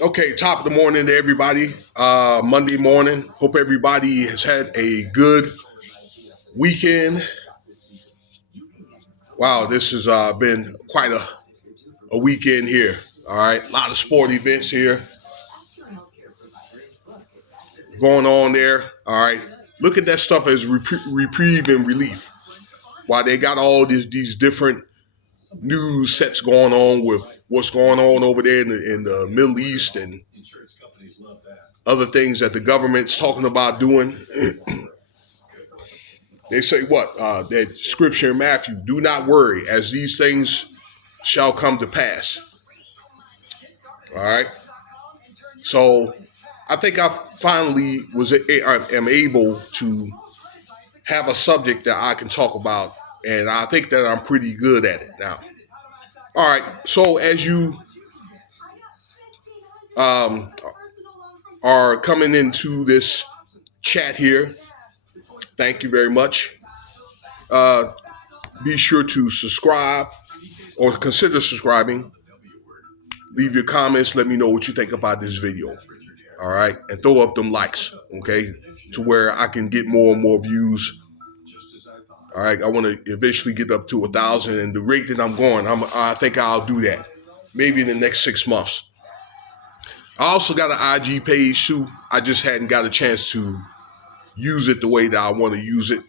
Okay, top of the morning to everybody. Monday morning. Hope everybody has had a good weekend. Wow, this has been quite a weekend here. All right, a lot of sport events here going on there. All right, look at that stuff as reprieve and relief. While they got all these different news sets going on with what's going on over there in the Middle East and other things that the government's talking about doing. They say what? That scripture in Matthew, do not worry, as these things shall come to pass. All right. So I think I finally am able to have a subject that I can talk about, and I think that I'm pretty good at it now. All right. So as you um, are coming into this chat here, thank you very much. Be sure to subscribe or consider subscribing. Leave your comments. Let me know what you think about this video. All right. And throw up them likes. Okay. To where I can get more and more views. All right. I want to eventually get up to 1,000. And the rate that I'm going, I think I'll do that. Maybe in the next 6 months. I also got an IG page too. I just hadn't got a chance to use it the way that I want to use it.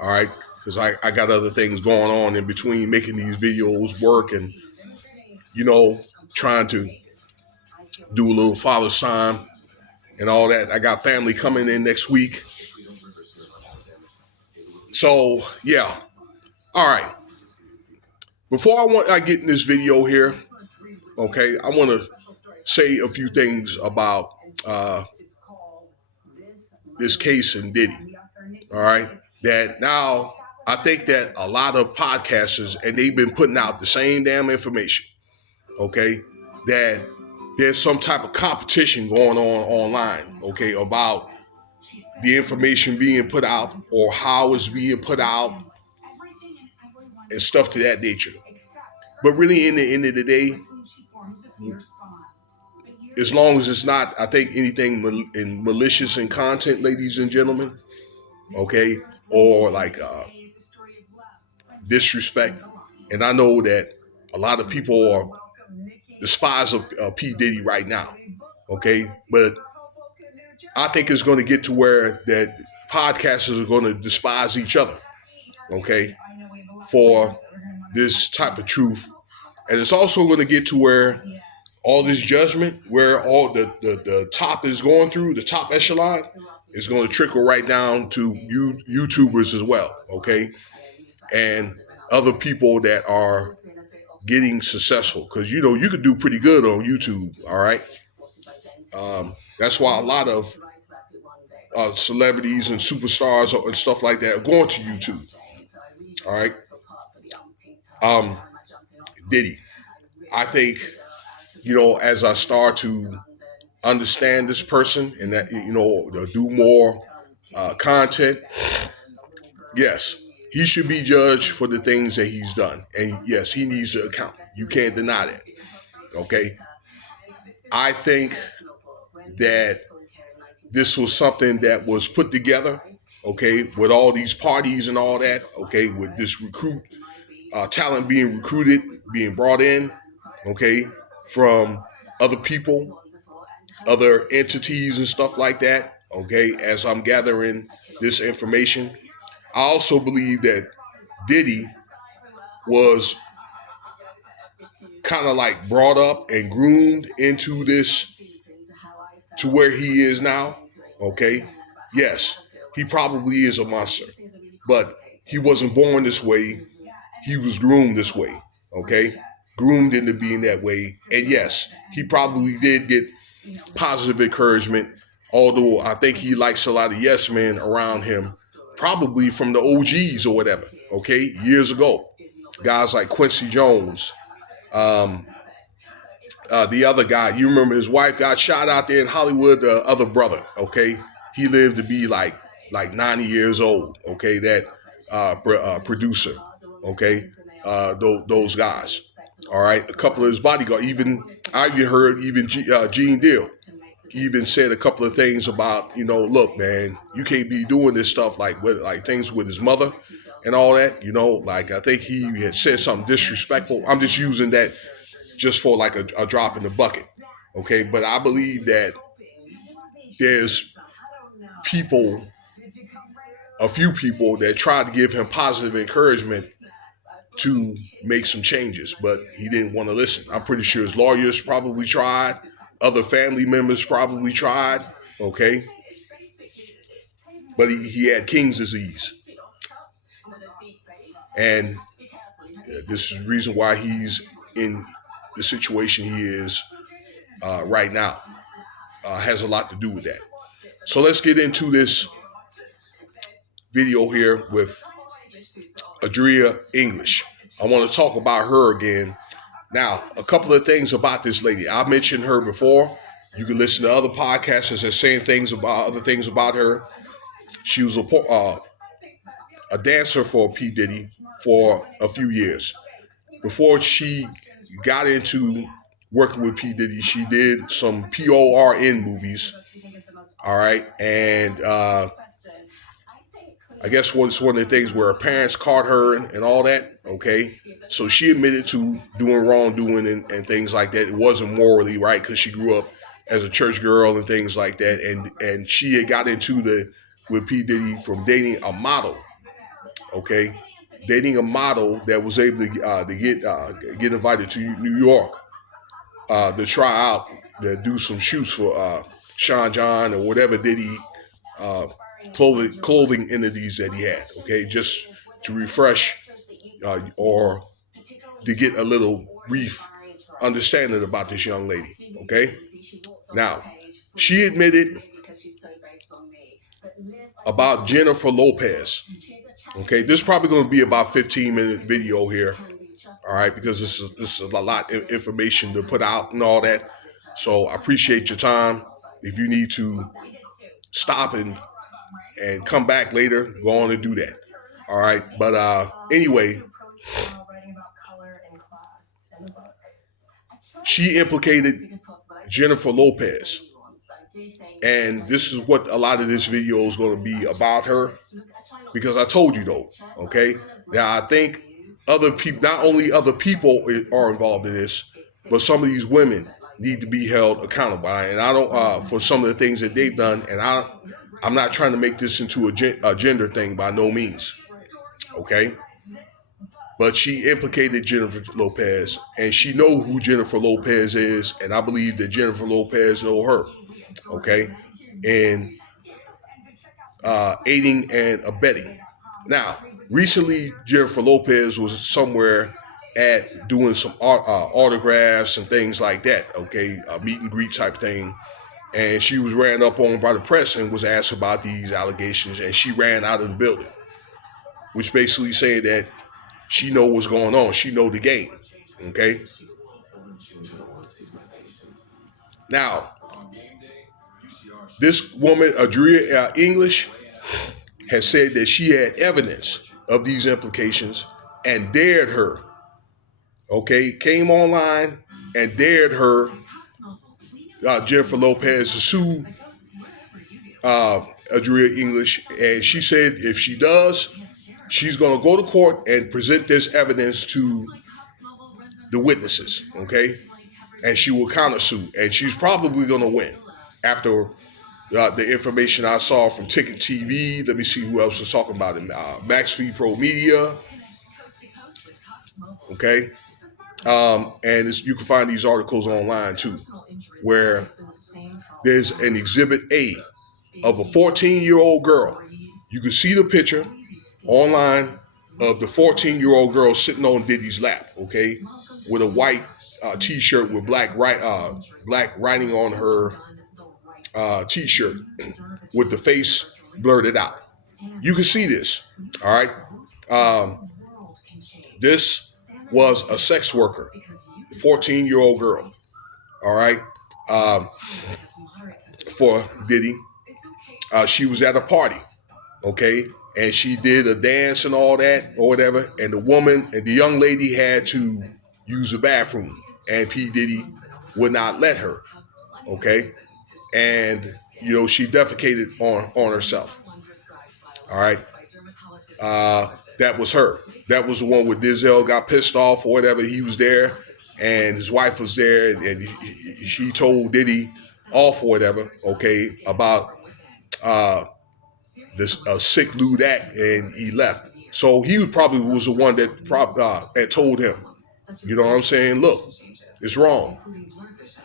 All right. Because I got other things going on in between making these videos work and, trying to do a little father's time and all that. I got family coming in next week. So, yeah. All right. Before I get in this video here, okay, I want to say a few things about this case in Diddy. All right. That now I think that a lot of podcasters, and they've been putting out the same damn information. Okay. That there's some type of competition going on online, okay, about the information being put out or how it's being put out and stuff to that nature. But really, in the end of the day, as long as it's not, I think, anything malicious in content, ladies and gentlemen, okay, or like disrespect. And I know that a lot of people are the spies of P. Diddy right now, okay, but I think it's going to get to where that podcasters are going to despise each other, okay, for this type of truth. And it's also going to get to where all this judgment, where all the top is going through, the top echelon, is going to trickle right down to YouTubers as well, okay, and other people that are getting successful. Because, you could do pretty good on YouTube, all right? That's why a lot of celebrities and superstars and stuff like that are going to YouTube. All right. Diddy. I think, as I start to understand this person and that, do more content, yes, he should be judged for the things that he's done. And yes, he needs to account. You can't deny that. Okay. I think that this was something that was put together, okay, with all these parties and all that, okay, with this talent being recruited, being brought in, okay, from other people, other entities and stuff like that, okay, as I'm gathering this information. I also believe that Diddy was kind of like brought up and groomed into this to where he is now. Okay. Yes, he probably is a monster, but he wasn't born this way. He was groomed this way. Okay. Groomed into being that way. And yes, he probably did get positive encouragement, although I think he likes a lot of yes men around him, probably from the OGs or whatever. Okay. Years ago, guys like Quincy Jones, the other guy, you remember his wife got shot out there in Hollywood, the other brother, okay? He lived to be like 90 years old, okay? That producer, okay? Those guys, all right? A couple of his bodyguards, even I even heard Gene Deal even said a couple of things about, look, man, you can't be doing this stuff like things with his mother and all that. Like I think he had said something disrespectful. I'm just using that just for like a drop in the bucket. Okay, but I believe that there's people, a few people that tried to give him positive encouragement to make some changes, but he didn't want to listen. I'm pretty sure his lawyers probably tried, other family members probably tried, okay? But he had King's disease. And this is the reason why he's in the situation he is right now. Has a lot to do with that. So let's get into this video here with Adria English. I want to talk about her again. Now, a couple of things about this lady. I mentioned her before. You can listen to other podcasters that saying other things about her. She was a dancer for P. Diddy for a few years. Before she got into working with P. Diddy, she did some PORN movies. All right. And I guess it's one of the things where her parents caught her and all that. Okay. So she admitted to doing wrongdoing and things like that. It wasn't morally right because she grew up as a church girl and things like that. And she had got into with P. Diddy from dating a model. Okay. Dating a model that was able to get invited to New York to try out, to do some shoots for Sean John or whatever Diddy clothing entities that he had, okay, just to refresh or to get a little brief understanding about this young lady, okay? Now, she admitted about Jennifer Lopez, okay? This is probably going to be about 15-minute video here, all right, because this is a lot of information to put out and all that. So I appreciate your time. If you need to stop and come back later, go on and do that. All right. But anyway, she implicated Jennifer Lopez. And this is what a lot of this video is going to be about her. Because I told you though, okay? Now I think other people, not only other people are involved in this, but some of these women need to be held accountable. And I don't, for some of the things that they've done, and I'm not trying to make this into a gender thing by no means, okay? But she implicated Jennifer Lopez, and she know who Jennifer Lopez is, and I believe that Jennifer Lopez know her, okay? And aiding and abetting. Now, recently, Jennifer Lopez was somewhere at doing some autographs and things like that, okay, a meet and greet type thing. And she was ran up on by the press and was asked about these allegations, and she ran out of the building, which basically saying that she know what's going on. She know the game, okay? Now, this woman, Adria English, has said that she had evidence of these implications and dared her, okay, came online and dared her, Jennifer Lopez, to sue Adria English. And she said if she does, she's going to go to court and present this evidence to the witnesses, okay? And she will countersue, and she's probably going to win after the information I saw from cnt'd. Let me see who else is talking about it. Max Free Pro Media. Okay. And you can find these articles online too, where there's an exhibit A of a 14-year-old girl. You can see the picture online of the 14-year-old girl sitting on Diddy's lap, okay, with a white t-shirt with black writing on her t-shirt with the face blurted out. You can see this, all right? This was a sex worker, 14-year-old girl, all right, for Diddy. She was at a party, okay, and she did a dance and all that or whatever, and the young lady had to use the bathroom, and P. Diddy would not let her. Okay, and she defecated on herself. All right, that was her. That was the one where Denzel got pissed off or whatever. He was there, and his wife was there, and she told Diddy off or whatever. Okay, about this sick lewd act, and he left. So he probably was the one that had told him. You know what I'm saying? Look, it's wrong.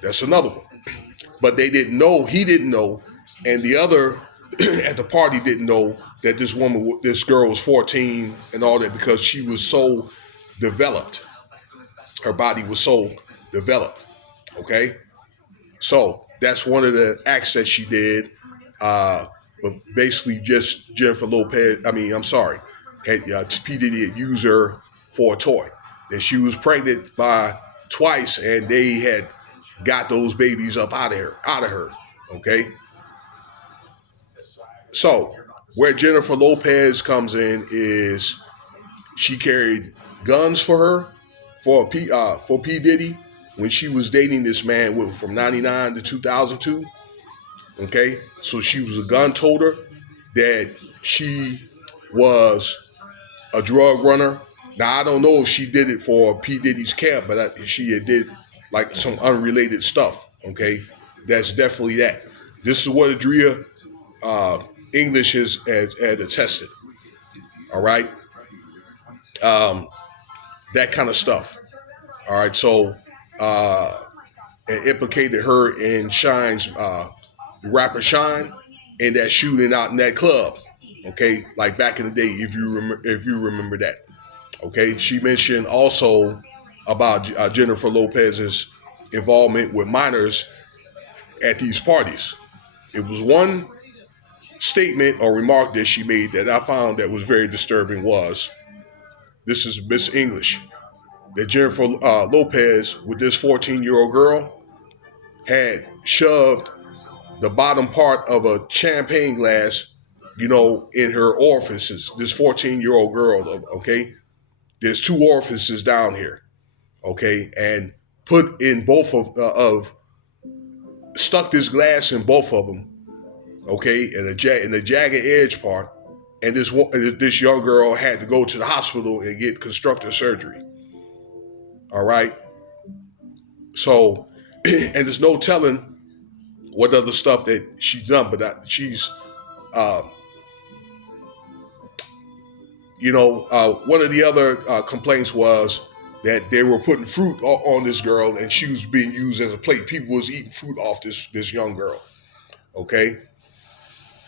That's another one. But they didn't know. He didn't know, and the other at the party didn't know that this girl was 14 and all that, because she was so developed. Her body was so developed. Okay, so that's one of the acts that she did. But basically, just Jennifer Lopez. P Diddy had used her for a toy. That she was pregnant by twice, and they had got those babies up out of her. Okay. So where Jennifer Lopez comes in is she carried guns for her for P Diddy when she was dating this man from 99 to 2002. Okay, so she was a gun toter, that she was a drug runner. Now I don't know if she did it for P Diddy's camp, but she did like some unrelated stuff. Okay, that's definitely that. This is what Adria English had attested. All right, that kind of stuff. All right, so it implicated her in Shine's the rapper Shine in that shooting out in that club. Okay, like back in the day, if you remember that. Okay, she mentioned also about Jennifer Lopez's involvement with minors at these parties. It was one statement or remark that she made that I found that was very disturbing. Was this is Miss English, that Jennifer Lopez with this 14-year-old girl had shoved the bottom part of a champagne glass, in her orifices. This 14-year-old girl, okay? There's two orifices down here, okay? And put in both stuck this glass in both of them, okay? And the jagged edge part. And this young girl had to go to the hospital and get constructive surgery. All right? So, and there's no telling what other stuff that she's done, but she's, one of the other complaints was that they were putting fruit on this girl, and she was being used as a plate. People was eating fruit off this young girl. Okay,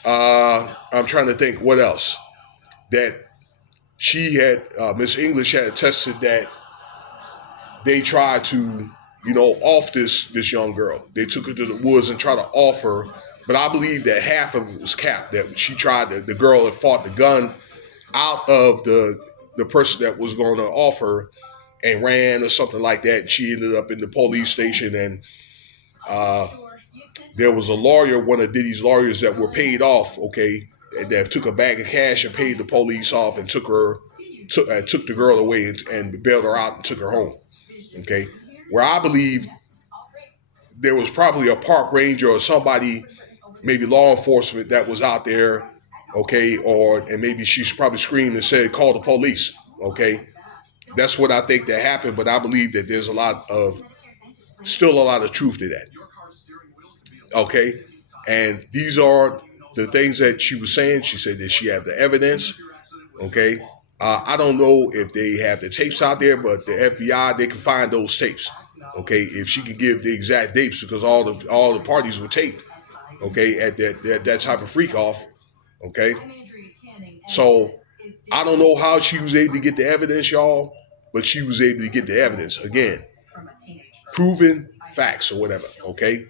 I'm trying to think what else that she had. Miss English had attested that they tried to, off this young girl. They took her to the woods and tried to off her, but I believe that half of it was capped. That she tried the girl had fought the gun out of the person that was going to offer and ran or something like that. And she ended up in the police station, and there was a lawyer, one of Diddy's lawyers that were paid off, okay, that took a bag of cash and paid the police off and took the girl away and bailed her out and took her home. Okay, where I believe there was probably a park ranger or somebody, maybe law enforcement that was out there, okay, and maybe she probably screamed and said, call the police, okay. That's what I think that happened, but I believe that there's still a lot of truth to that, okay. And these are the things that she was saying. She said that she had the evidence, okay. I don't know if they have the tapes out there, but the FBI, they can find those tapes, okay. If she could give the exact dates, because all the parties were taped, okay, at that type of freak off, okay. So I don't know how she was able to get the evidence, y'all, but she was able to get the evidence. Again, proven facts or whatever, okay.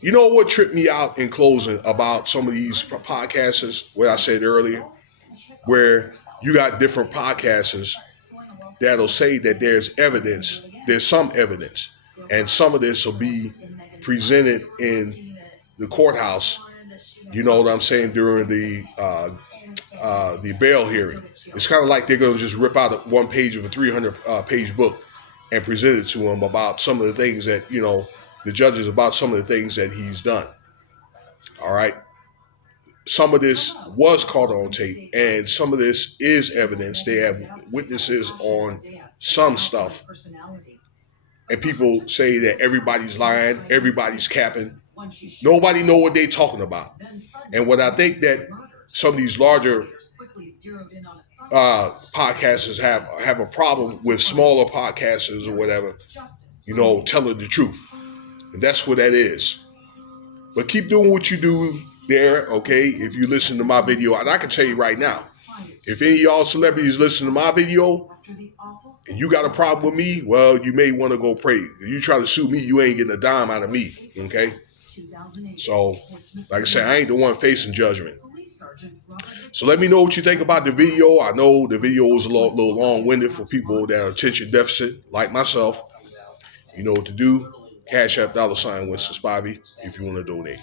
You know what tripped me out in closing about some of these podcasters, what I said earlier, where you got different podcasters that'll say that there's some evidence, and some of this will be presented in the courthouse, you know what I'm saying, during the bail hearing. It's kind of like they're going to just rip out one page of a 300 page book and present it to them about some of the things that, the judges about some of the things that he's done. All right. Some of this was caught on tape, and some of this is evidence. They have witnesses on some stuff. And people say that everybody's lying, everybody's capping. Nobody know what they're talking about. And what I think that some of these larger podcasters have a problem with smaller podcasters or whatever, telling the truth. And that's what that is. But keep doing what you do there, okay? If you listen to my video, and I can tell you right now, if any of y'all celebrities listen to my video and you got a problem with me, well, you may want to go pray. If you try to sue me, you ain't getting a dime out of me, okay? So, like I said, I ain't the one facing judgment. So let me know what you think about the video. I know the video was a little long-winded for people that are attention deficit, like myself. You know what to do. Cash App $Winston Spivey if you want to donate.